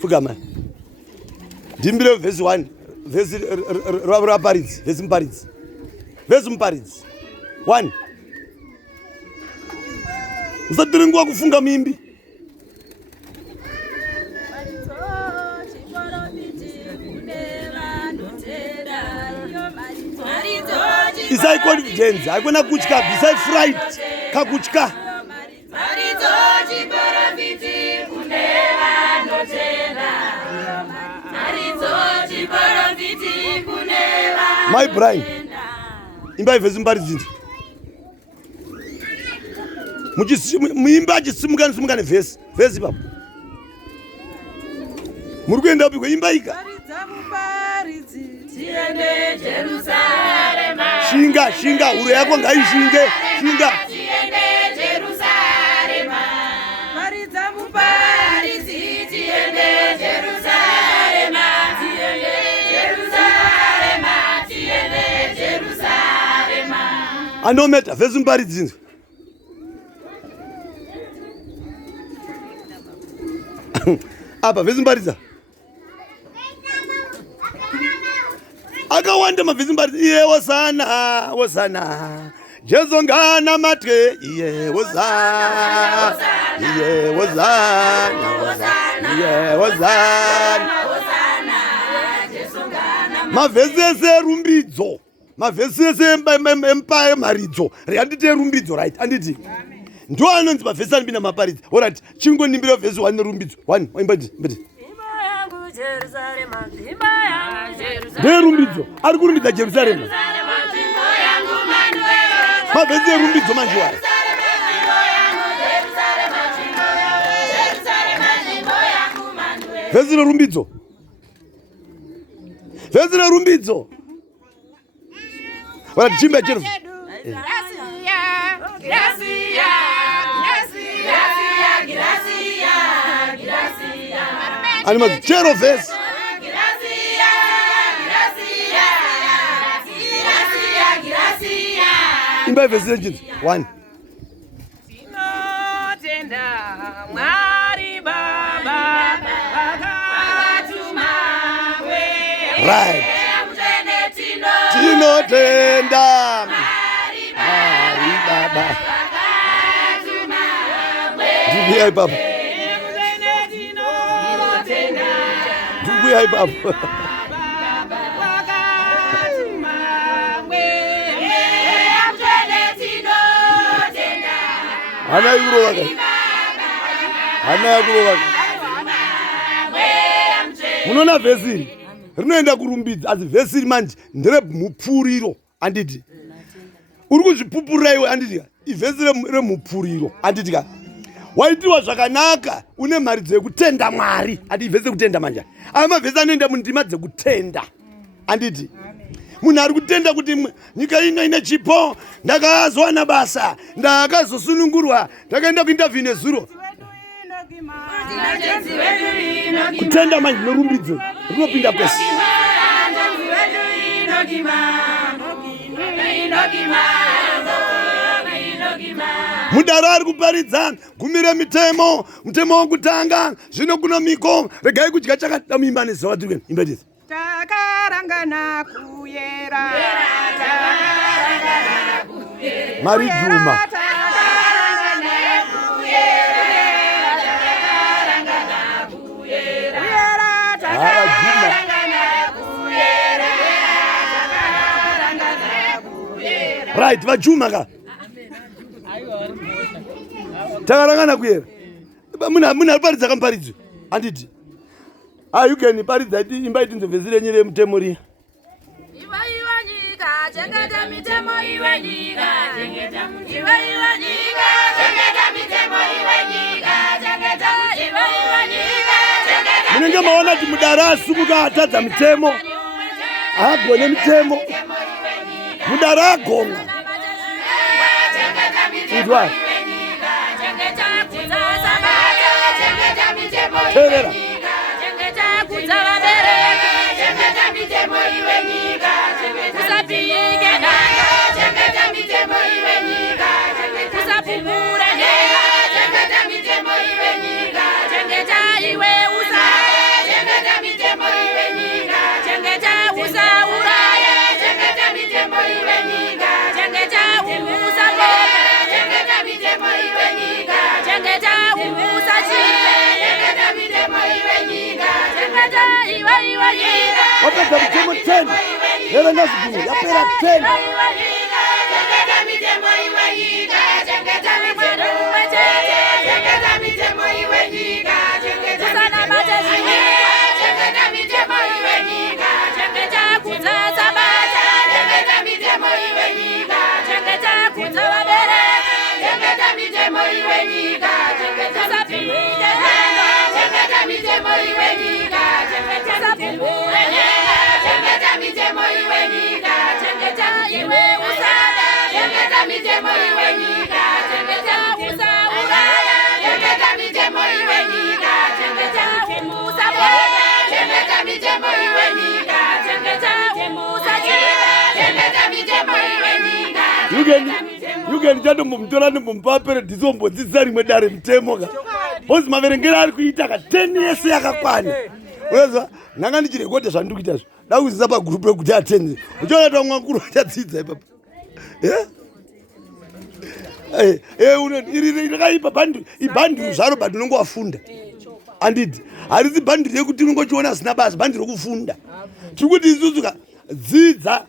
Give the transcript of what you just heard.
Fugama. Dimbiro verse 1. Verse Raparitz. Verse Mparitz. Verse Mparitz. 1. Usatirengwa kufunga mimbi. Isai confidence. Hakuna kuchika. Isai fright. Kakuchika. My brain. Imba verse Mparitz. Muimba simukane verse. Verse baba. Murikuenda upiko imba ika. Tiende Jerusalem. Shinga ure yako ngaishinge. Shinga. Tiende Jerusalem. Paridza muparidzi tiende Jerusalem. Tiende Jerusalem. Tiende Jerusalem. Anometa verse Mparitz. Apa verse Mparitz. Akawanda mavhisi Mparitz. Iye wosana Jesu ngana mate. Iye wosana. Iye wosana. Iye wosana. Mavhesi ese rumbidzo. Mavhesi ese empaye maridzo. Handite rumbidzo right. Handiti. Ndo anonzi mavhesi anobina maparidzi. Alright. Chingo nimbira vhesi 1 rumbidzo. 1. Imbati. Rumbidzo. Ari kurumbidza Jerusalem. Mavhesi erumbidzo manje wari. Vhesi rerumbidzo. Vhesi rerumbidzo. Wala chimba chero. Anima chero vhesi. Imba verse 1. Tinotenda Mwari Baba vakatuma wewe. Right. Tinotenda Mwari Baba vakatuma wewe. Ndubuyai baba. Ndubuyai baba. Ana yurovaka. Munoona vhesi rinoenda kurumbidza asi vhesi manje ndere mupfuriro anditi. Uri kuzvipupurira iwe anditi. Ivhesi remupfuriro anditi. Waitiwa zvakanaka une mari dzekutenda Mwari. Ati vhesi kutenda manje. Aya mavhesi anoenda mundima dzekutenda anditi. Munhu ari kutenda kuti nyika ino ine chipo, ndakazowana basa, ndakazosunungurwa, ndakaenda kuinterview nezuro. Kutenda manje norumbidzo rinopinda kwese. Mudaro ari kuparidza gumire mutemo wokutanga zvino kuno miko regai kudya chakada muimba nezuva tiri imba idzi. Takarangana kuyera. Mari Juma. Right, vajuma ka. Takarangana kuyera. Muna paridza kamparidzo. Anditi. You can paridza imba itinzo vhesi nyire mutemori. Iwa nyika, chengeta mitemo iwe nyika, chengeta mitemo iwe nyika, chengeta mitemo iwe nyika, chengeta mitemo iwe nyika, chengeta. Munenge maona kuti Mudaro asumuka atadza mitemo. Agone mitemo. Mudaro agonga. Idwa. Terera. Iwe usa wapedza mitemo 10 verenga zigumo yapera 10 Yugeni chando mumtora nemumpapere disombo dzisari mwedare mtemo ka. Bozi maverengera ari kuita ka 10 years yakakwana. Weza nanga ndichirekoda zvandikuita zvo. Dakuziza pa group yekuti a 10. Uchoona ta mwankuru achadzidza ipapa. Iri rakaipa bandi ibandi zvaro bandi nongowafunda. Andidi. Harisi bandi rekuti unongochiona sina basa bandi rokufunda. Tikuti isusu ka dzidza